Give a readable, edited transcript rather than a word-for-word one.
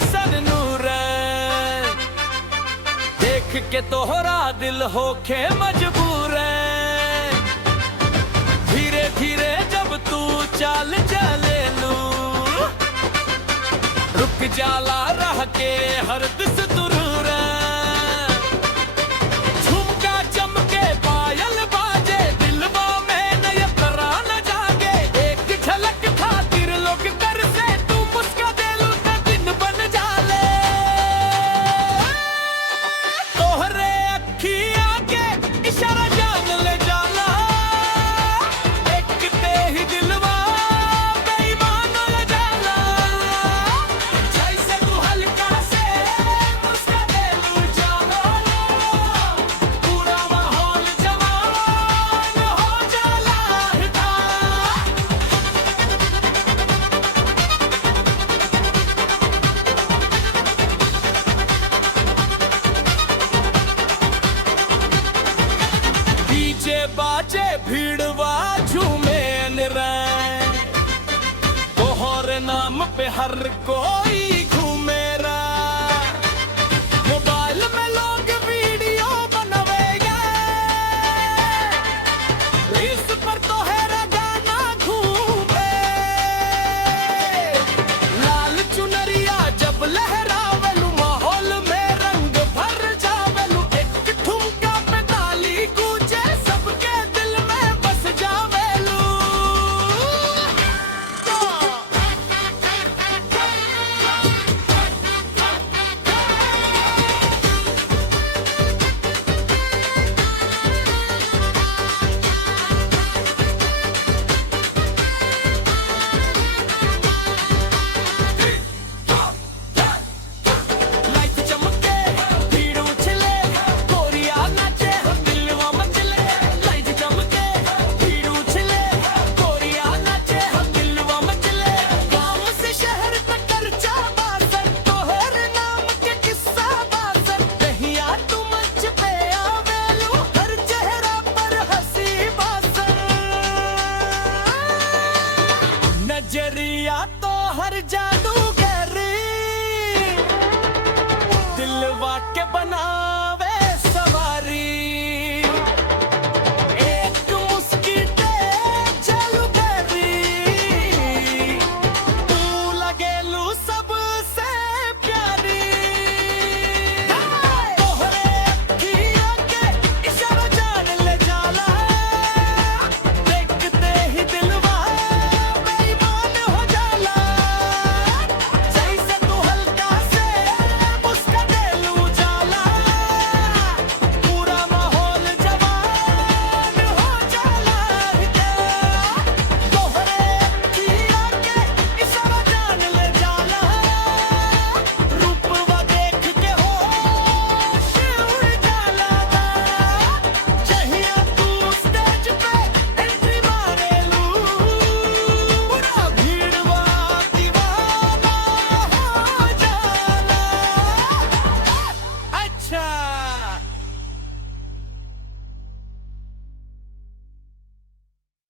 सन नूर। देख के तोहरा दिल होके मजबूर है। धीरे धीरे जब तू चाल चले लू, रुक जाला रह के हर दिस दुरूर। झुमका चमके पायल बाजे, दिलवा में नया तरान जागे। एक झलक खातिर लोग कर से तू मुस्का देलू त दिन बन जाले। तोहरे अखिया के इशारा जान ले जाला, देखते ही दिलवा बेईमान हो जाला। जैसे तू हल्का से मुस्का देलू जानो, पूरा माहौल जवान हो जाला। डीजे बाजे भीड़वा झूमे निराय, तोहरे नाम पे हर कोई